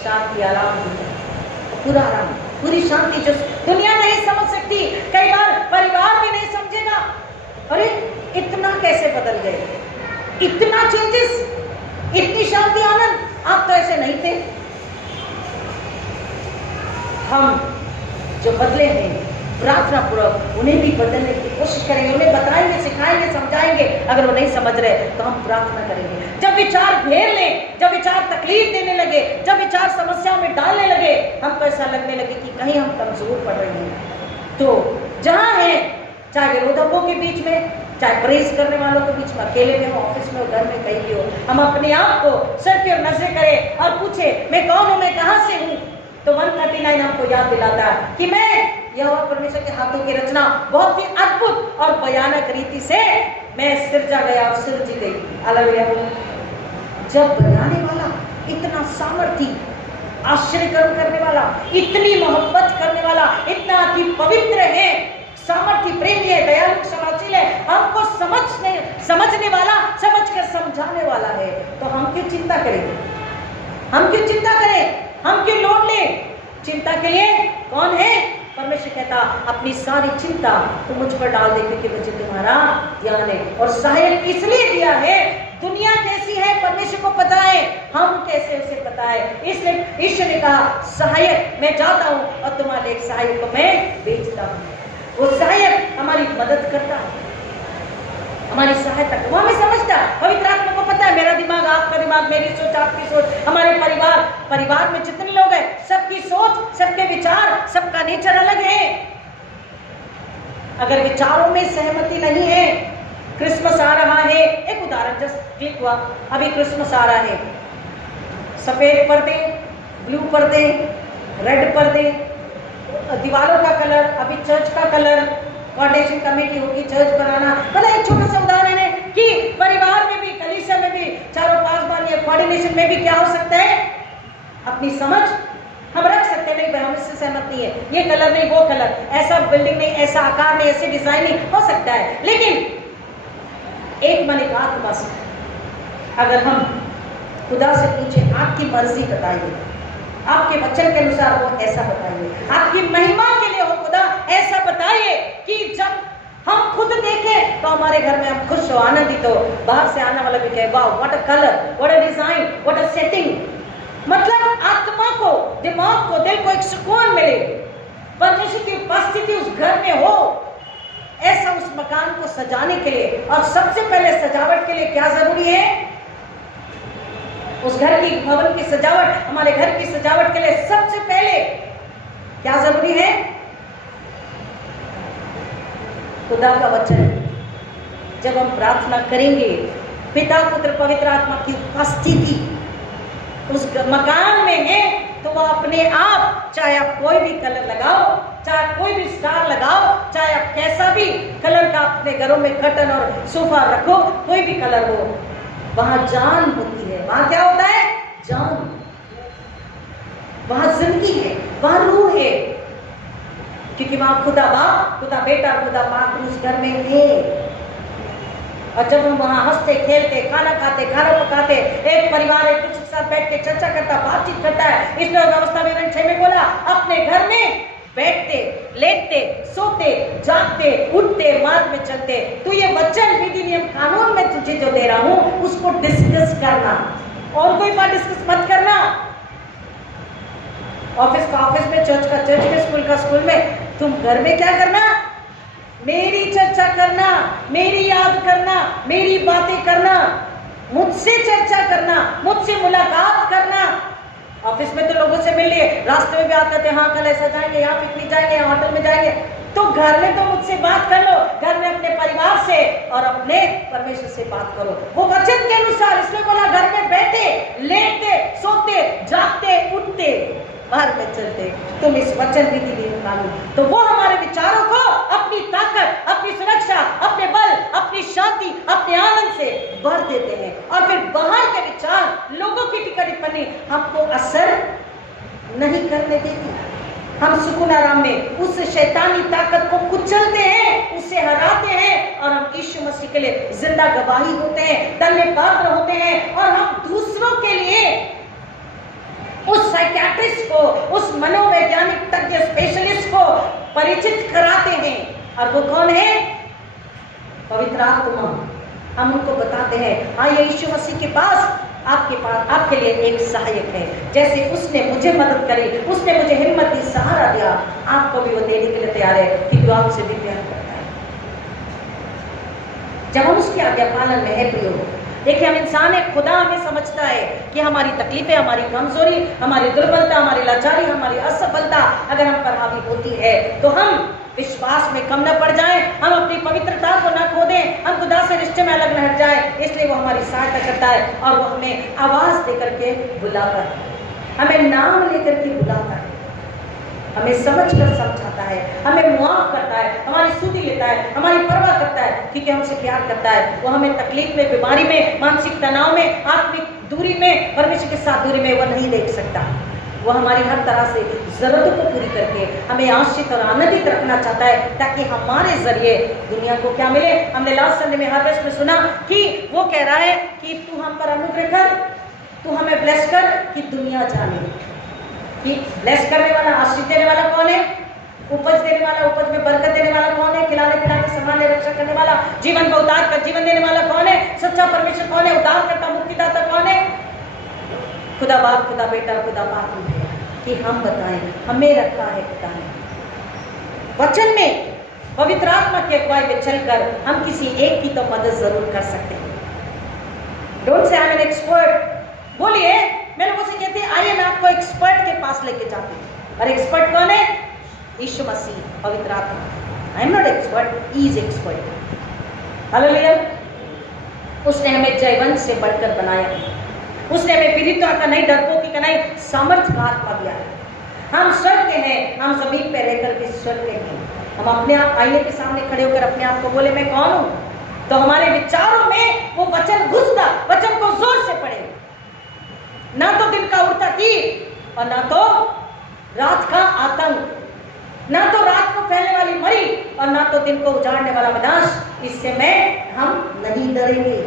शांति, आराम दूंगा। पूरा आराम, पूरी शांति जो दुनिया नहीं समझ सकती, कई बार परिवार भी नहीं समझेगा। अरे इतना कैसे बदल गए, इतना चेंजेस, इतनी शांति, आनंद, आप तो ऐसे नहीं थे। हम जो बदले हैं, प्रार्थना पूर्वक उन्हें भी बदलने की कोशिश करेंगे, उन्हें बताएंगे, सिखाएंगे, समझाएंगे। अगर वो नहीं समझ रहे तो हम प्रार्थना करेंगे। जब विचार घेर ले, जब विचार तकलीफ देने लगे, जब विचार समस्याओं में डालने लगे, हमको ऐसा लगने लगे कि कहीं हम कमजोर पड़ रहे हैं, तो जहां है, चाहे विरोधकों के बीच में, चाहे प्रेस करने वालों के बीच में, अकेले में हो, ऑफिस में हो, घर में, कहीं भी हो, हम अपने आप को सर की ओर नजरें करें और पूछे मैं कौन हूं, मैं कहां से हूं। तो 139 हमको याद दिलाता है कि मैं यहोवा परमेश्वर के हाथों की रचना, बहुत ही अद्भुत और भयानक रीति से मैं सिरजा गया और सिरजी गई। हालेलुया। जब बनाने वाला इतना सामर्थी, आश्चर्य करने वाला, इतनी मोहब्बत करने वाला, इतना अति पवित्र है, सामर्थी, प्रेमी है, दयालु, क्षमाशील है, हमको समझने वाला, समझकर समझाने वाला है, तो हम क्यों चिंता करेंगे? हम क्यों चिंता करें? हम क्यों लोड लें? चिंता के लिए कौन है? परमेश्वर कहता अपनी सारी चिंता तो मुझ पर डाल दे, क्योंकि मुझे तुम्हारा ध्यान है। और सहायक इसलिए दिया है, दुनिया कैसी है परमेश्वर को पता है, हम कैसे उसे पता है। इसलिए ईश्वर ने कहा सहायक मैं जाता हूं और तुम्हारे एक सहायक को मैं भेजता हूं। वो सहायक हमारी मदद करता है, हमारी सहायता, वो हमें समझता है। पवित्र आत्मा को पता है मेरा दिमाग, आपका दिमाग, मेरी सोच, आपकी सोच, हमारे परिवार में जितने लोग हैं सबकी सोच, सबके विचार, सबका नेचर अलग है। अगर विचारों में सहमति नहीं है, क्रिसमस आ रहा है, एक उदाहरण जस्ट क्लिक हुआ, अभी क्रिसमस आ रहा है, सफेद पर्दे, ब्लू पर्दे, रेड पर्दे, दीवारों का कलर, अभी चर्च का कलर, कोऑर्डिनेशन कमेटी होगी चर्च बनाना। मतलब एक छोटा सा उदाहरण है कि परिवार में भी, कलीसिया में भी, चारों पासवान या कोऑर्डिनेशन में भी क्या हो सकता है, अपनी समझ हम रख सकते हैं, नहीं भाई हम इससे सहमत नहीं है, ये कलर नहीं, वो कलर, ऐसा बिल्डिंग नहीं, ऐसा आकार नहीं, ऐसी डिजाइन नहीं, हो सकता है। लेकिन एक मन एक आत्मा से अगर हम खुदा से पूछे आपकी मर्जी बताइए, आपके वचन के अनुसार वो ऐसा बताइए, आपकी महिमा के लिए हो खुदा ऐसा बताइए कि जब हम खुद देखें तो हमारे घर में हम खुश हो, आनंदित हो, बाहर से आने वाला भी कहे वाह what a colour, what a design, what a setting. मतलब आत्मा को, दिमाग को, दिल को एक सुकून मिले, परमेश्वर की उपस्थिति उस घर में हो, ऐसा उस मकान को सजाने के लिए। और सबसे पहले सजावट के लिए क्या जरूरी है, उस घर की, भवन की सजावट, हमारे घर की सजावट के लिए सबसे पहले क्या जरूरी है, खुदा का वचन। जब हम प्रार्थना करेंगे, पिता पुत्र पवित्र आत्मा की उपस्थिति उस मकान में है, तो वह अपने आप, चाहे आप कोई भी कलर लगाओ, चाहे कोई भी स्टार लगाओ, चाहे आप कैसा भी कलर का अपने घरों में कर्टन और सोफा रखो, कोई भी कलर हो, वहां जान होती है। वहां क्या होता है, जान, वहां जिंदगी है, वहां रूह है, क्योंकि वहां खुदा बाप, खुदा बेटा, खुदा माँ उस घर में है। और जब हम वहां हंसते खेलते, खाना खाते, खाना पकाते, एक परिवार एक दूसरे के साथ बैठ के चर्चा करता, बातचीत करता है, इसलिए व्यवस्था विवरण 6 में बोला अपने घर में बैठते, लेटते, सोते, जागते, उठते, मार्ग में चलते। तो ये वचन, विधि, नियम, कानून में तुझे जो दे रहा हूं उसको डिस्कस करना, और कोई बात डिस्कस मत करना। ऑफिस का ऑफिस में, चर्च का चर्च में, स्कूल का स्कूल में, तुम घर में क्या करना, मेरी चर्चा करना, मेरी याद करना, मेरी बातें करना, मुझसे चर्चा करना, मुझसे मुलाकात करना। ऑफिस में तो लोगों से मिल लिए, रास्ते में भी आते थे, हाँ कल ऐसा जाएंगे, यहाँ पिकनिक जाएंगे, यहाँ होटल में जाएंगे, तो घर में तो मुझसे बात कर लो, घर में अपने परिवार से और अपने परमेश्वर से बात करो, वो वचन के अनुसार। इसलिए बोला घर में बैठे, लेटते, सोते, जागते, उठते, बाहर में चलते, तुम इस वचन विधि नियम कानून, तो वो हमारे विचारों को अपनी ताकत, अपनी सुरक्षा, अपने बल, अपनी शांति, अपने आनंद से भर देते हैं। और फिर बाहर के विचार, लोगों की टीका टिप्पणी हमको असर नहीं करने देती। हम सुकून आराम में उस शैतानी ताकत को कुचलते हैं, उसे हराते हैं, और हम यीशु मसीह के लिए जिंदा गवाही होते हैं, धन्यवाद होते हैं। और हम दूसरों के लिए उस साइकियाट्रिस्ट को, उस मनोवैज्ञानिक तज्ञ स्पेशलिस्ट को परिचित कराते हैं। और वो कौन है, पवित्र आत्मा। हम उनको बताते हैं आइए यीशु मसीह के पास, आपके पास आपके लिए एक सहायक है, जैसे उसने मुझे मदद करी, उसने मुझे हिम्मत दी, सहारा दिया, आपको भी वो देने के लिए तैयार है, क्योंकि वो आपसे भी प्यार करता है। जब हम उसकी आज्ञा पालन में है प्रियो, देखिए हम इंसान है, खुदा हमें समझता है कि हमारी तकलीफें, हमारी कमजोरी, हमारी दुर्बलता, हमारी लाचारी, हमारी असफलता अगर हम पर हावी होती है, तो हम विश्वास में कम न पड़ जाएं, हम अपनी पवित्रता को न खो दें, हम खुदा से रिश्ते में अलग न हट जाए। इसलिए वो हमारी सहायता करता है, और वो हमें आवाज देकर के बुलाता है, हमें नाम लेकर के बुलाता है, हमें समझ कर समझाता है, हमें मुआफ करता है, हमारी सुधि लेता है, हमारी परवाह करता है, क्योंकि हमसे प्यार करता है। वो हमें तकलीफ में, बीमारी में, मानसिक तनाव में, आत्मिक दूरी में, परमेश्वर के साथ दूरी में वो नहीं देख सकता। वो हमारी हर तरह से जरूरतों को पूरी करके हमें आश्रित और आनंदित रखना चाहता है, ताकि हमारे जरिए दुनिया को क्या मिले। हमने लास्ट संडे में हादस में सुना कि वो कह रहा है कि तू हम पर अनुग्रह कर, तू हमें ब्लेस कर कि दुनिया जाने। कि ब्लेस करने वाला, आशीष देने वाला कौन है, उपज देने वाला, उपज में बरकत देने वाला कौन है? खिलाने पिलाने संभालने रक्षा करने वाला, जीवन को उद्धार कर जीवन देने वाला कौन है? सच्चा परमेश्वर कौन है? उद्धार करता मुक्तिदाता कौन है? खुदा बाप, खुदा बेटा, खुदा पाक है कि हम बताएं, हमें रखा है खुदा ने वचन में, पवित्र आत्मा की अगुवाई में चलकर हम किसी एक की तो मदद जरूर कर सकते हैं। Don't say I am an expert. बोलिए, मैं लोगों से कहती आइए मैं आपको एक्सपर्ट के पास लेके जाती हूँ। और एक्सपर्ट कौन है? यीशु मसीह, पवित्र आत्मा। I am not expert, he is expert. Hallelujah. उसने हमें जयवंत से बढ़कर बनाया, उसने हमें पीड़ितों का नहीं, डरपोकी का नहीं, सामर्थ्य का आत्मा दिया है। हम स्वर्ग के हैं, हम जमीन पे रहकर के स्वर्ग के हैं। हम अपने आप आईने के सामने खड़े होकर अपने आप को बोले मैं कौन हूं, तो हमारे विचारों में वो वचन घुसता, वचन को जोर से पढ़े। ना तो दिन का उड़ता तीर और ना तो रात का आतंक, ना तो रात को फैलने वाली मरी और ना तो दिन को उजाड़ने वाला विनाश। इससे में हम नहीं डरेंगे,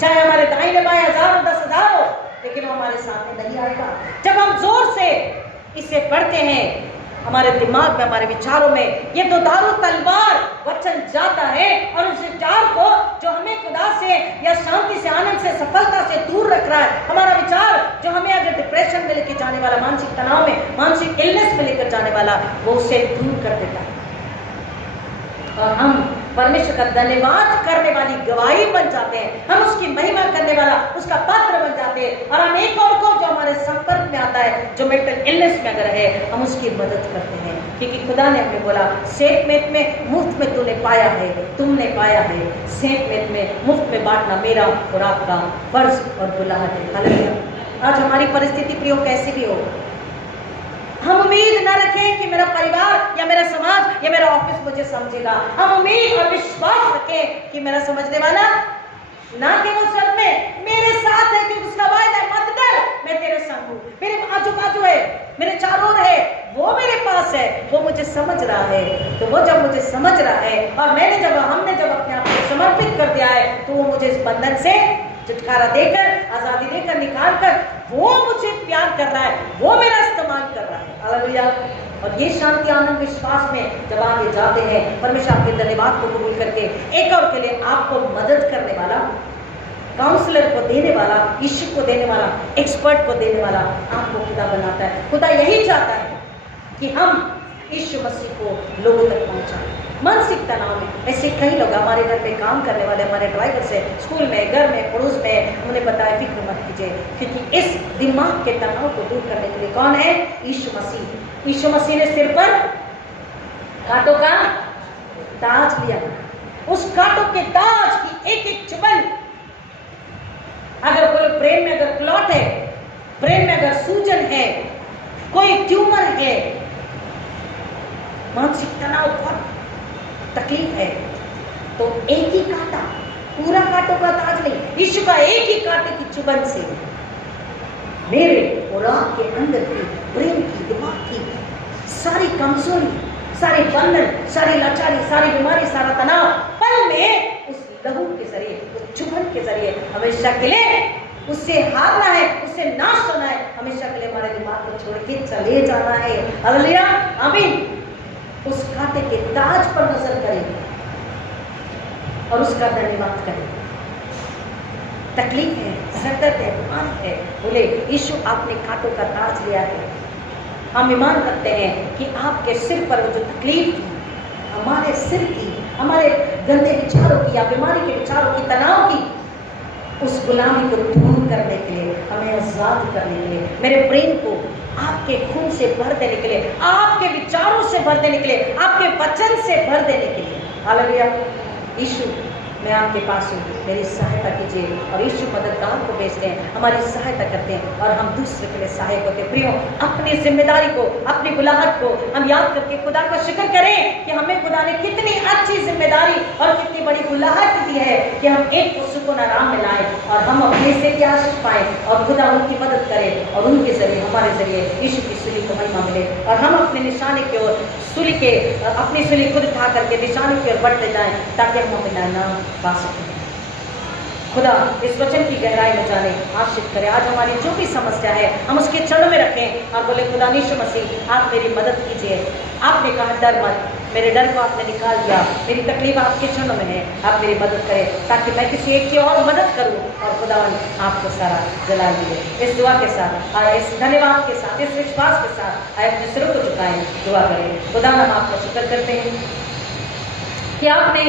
चाहे हमारे दाहिने बाएं 1000 और 10,000 हो, लेकिन वो हमारे सामने नहीं आएगा। जब हम जोर से इसे पढ़ते हैं, हमारे दिमाग में, हमारे विचारों में ये तो दारू तलवार वचन जाता है और उस विचार को जो हमें खुदा से या शांति से, आनंद से, सफलता से दूर रख रहा है, हमारा विचार जो हमें अगर डिप्रेशन में लेकर जाने वाला, मानसिक तनाव में, मानसिक इलनेस में लेकर जाने वाला, वो उसे दूर कर देता है और हम परमेश्वर का धन्यवाद करने वाली गवाही बन जाते हैं। हम उसकी महिमा करने वाला, उसका पात्र बन जाते हैं और हम एक और को जो हमारे संपर्क में आता है, जो मेंटल इलनेस में अगर है, हम उसकी मदद करते हैं। क्योंकि खुदा ने हमें बोला सेंतमेंत में मुफ्त में तूने पाया है, तुमने पाया है, सेंतमेंत में मुफ्त में बांटना मेरा और आपका फर्ज और बुलाहट है। हालेलुया। आज हमारी परिस्थिति प्रियो कैसी भी हो, हम उम्मीद न रखें कि मेरा परिवार या मेरा समाज या मेरा ऑफिस मुझे समझेगा। हम उम्मीद और विश्वास रखें कि मेरा समझने वाला ना केवल सर में मेरे साथ है, क्योंकि उसका वायदा है, मत डर मैं तेरे संग हूँ। मेरे आजू बाजू है, मेरे चारों ओर है, वो मेरे पास है, वो मुझे समझ रहा है। तो वो जब मुझे समझ रहा है और हमने जब अपने आप को समर्पित कर दिया है, तो वो मुझे इस बंधन से छुटकारा देकर, आजादी देकर, निकाल कर वो मुझे प्यार कर रहा है, वो मेरा इस्तेमाल कर रहा है। हालेलुया। और ये शांति, आनंद, विश्वास में जब आगे जाते हैं, परमेश्वर आपके धन्यवाद को कबूल करके एक और के लिए आपको मदद करने वाला, काउंसलर को देने वाला, यीशु को देने वाला, एक्सपर्ट को देने वाला आपको खुदा बनाता है। खुदा यही चाहता है कि हम यीशु मसीह को लोगों तक पहुंचाएं। मानसिक तनाव में ऐसे कई लोग हमारे घर में काम करने वाले, हमारे ड्राइवर से, स्कूल में, घर में, पड़ोस में, उन्हें बताया फिक्र मत कीजिए, क्योंकि इस दिमाग के तनाव को दूर करने के लिए कौन है? यीशु मसीह। यीशु मसीह ने सिर पर कांटों का ताज लिया। उस कांटों के ताज की एक एक चुभन, अगर कोई ब्रेन में अगर क्लॉट है, ब्रेन में अगर सूजन है, कोई ट्यूमर है, मानसिक तनाव, बहुत तकलीफ है, तो एक ही कांटा, पूरा कांटों का ताज नहीं, यीशु का एक ही कांटे की चुभन से मेरे और आपके अंदर की, ब्रेन की, दिमाग की सारी कमजोरी, सारी बंधन, सारी लाचारी, सारी बीमारी, सारा तनाव पल में उस लहू के जरिए, उस चुभन के जरिए हमेशा के लिए उससे हारना है, उससे नाश होना है, हमेशा के लिए हमारे दिमाग को छोड़ के चले जाना है। हालेलुया, आमीन। उस कांटे के ताज पर नजर करें और उसका धन्यवाद करें। तकलीफ है, सरदर्द है, बीमारी है, बोले यीशु आपने कांटों का ताज लिया है। हम ईमान करते हैं कि आपके सिर पर वो जो तकलीफ थी, हमारे सिर की, हमारे गंदे विचारों की या बीमारी के विचारों की, तनाव की, उस गुलामी को दूर करने के लिए, हमें आजाद करने के लिए, मेरे ब्रेन को आपके खून से भर देने के लिए, आपके विचारों से भर देने के लिए, आपके वचन से भर देने के लिए। हालेलुया। यीशु मैं आपके पास हूँ, मेरी सहायता कीजिए। और यीशु मददगार को भेजते हैं, हमारी सहायता करते हैं और हम दूसरे के लिए सहायक होते हैं। प्रियो, अपनी जिम्मेदारी को, अपनी बुलाहट को हम याद करके खुदा का शुक्र करें कि हमें खुदा ने कितनी अच्छी जिम्मेदारी और कितनी बड़ी बुलाहट दी है कि हम एक को सुकून आराम में लाएं और हम अपने से की आशीष पाएं और खुदा उनकी मदद करें और उनके जरिए, हमारे जरिए यीशु की सूली को महिमा मिले और हम अपने निशाने की ओर अपनी सूली खुद उठा करके निशाने की ओर बढ़ते जाएं, ताकि हम अपना नाम पा सकें। खुदा इस वचन की गहराई में जाने, आशीष करे। आज हमारी जो भी समस्या है हम उसके चरणों में रखें और बोले खुदा यीशु मसीह आप मेरी मदद कीजिए। आपने कहा डर मत, मेरे डर को आपने निकाल दिया, मेरी तकलीफ आपके चरणों में है, आप मेरी मदद करें ताकि मैं किसी एक की और मदद करूं और खुदावन आपको सारा जलाल मिले। इस दुआ के साथ और इस धन्यवाद के साथ, इस विश्वास के साथ आए अपने सिरों को झुकाएं, दुआ करें। खुदा हम आपका शुक्र करते हैं कि आपने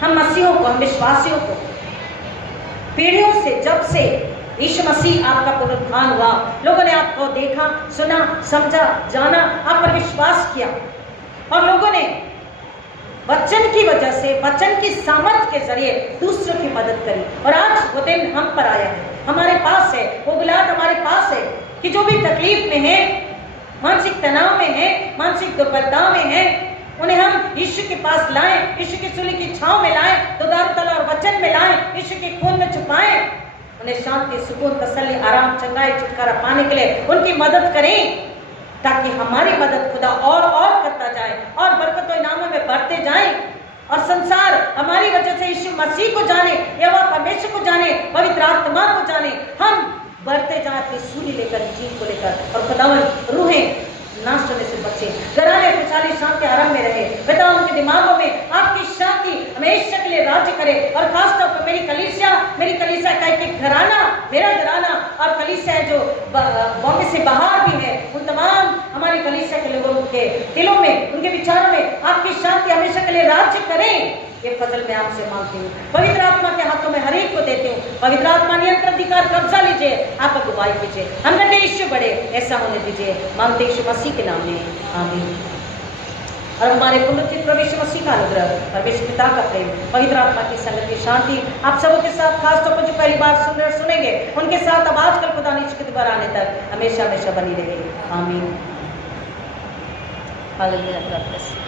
हम मसीहों को, हम विश्वासियों को पीढ़ियों से, जब से यीशु मसीह आपका पुनरुत्थान हुआ, लोगों ने आपको देखा, सुना, समझा, जाना, आप पर विश्वास किया और लोगों ने वचन की वजह से, वचन की सामर्थ के जरिए दूसरों की मदद करी। और आज वो दिन हम पर आया है, हमारे पास है, वो गुलाब हमारे पास है कि जो भी तकलीफ में है, मानसिक तनाव में है, मानसिक दुर्बलता में है, उन्हें हम यीशु के पास लाएं, यीशु की सूली की छांव में लाएं, तो दारुतला और वचन में लाएं, यीशु के खून में छुपाएं, उन्हें शांति, सुकून, तसल्ली, आराम, चंगाई, छुटकारा पाने के लिए उनकी मदद करें ताकि हमारी मदद खुदा और करता जाए और बरकत और इनामों में बढ़ते जाए और संसार हमारी वजह से यीशु मसीह को जाने, यहोवा परमेश्वर को जाने, पवित्र आत्मा को जाने। हम बढ़ते जाए अपनी सूली लेकर, जीव को लेकर, और खुदावन रूहें नाश होने से बचे, घराने खुशहाली शांति आराम में रहे। पिता उनके दिमागों में आपकी शांति हमेशा के लिए राज्य करे। और खासतौर पर मेरी कलीसिया का एक घराना, मेरा घराना और कलीसिया जो बॉम्बे से बाहर भी है, उन तमाम हमारी कलीसिया के लोगों के दिलों में, उनके विचारों में आपकी शांति हमेशा के लिए राज्य करें। ये फजल मैं आपसे मांगती हूँ, पवित्र आत्मा के हाथों में हर एक को देती हूँ। पवित्र आत्मा नियंत्रण अधिकार कब्जा लीजिए, आप अगुवाई कीजिए, हम लगे यीशु बढ़े, ऐसा होने दीजिए, मांगते यीशु मसीह के नाम में, आमीन। और हमारे पुनरुत्थित प्रभु यीशु मसीह का अनुग्रह, परमेश्वर पिता का प्रेम, पवित्र आत्मा की संगत की शांति आप सबों के साथ, खासतौर पर जो पहली बार सुनेंगे उनके साथ अब आजकल खुदा नीचे के दोबारा आने तक हमेशा हमेशा बनी रहेगी, आमीन। हालेलुया।